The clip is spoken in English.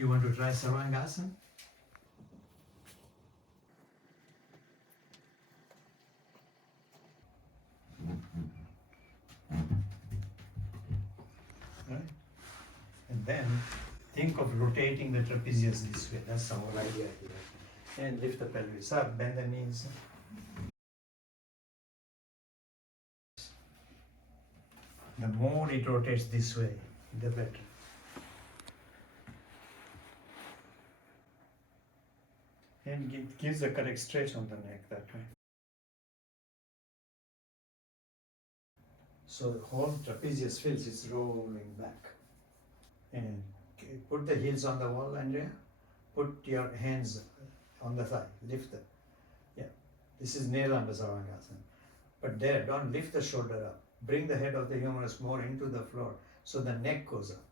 You want to try Sarvangasana? Right? And then think of rotating the trapezius this way. That's the whole idea here. And lift the pelvis up, bend the knees. The more it rotates this way, the better. And it gives the correct stretch on the neck that way. So the whole trapezius feels it's rolling back. And put the heels on the wall, Andrea. Put your hands on the thigh. Lift them. Yeah. This is Nirlamba Sarvangasana. But there, don't lift the shoulder up. Bring the head of the humerus more into the floor so the neck goes up.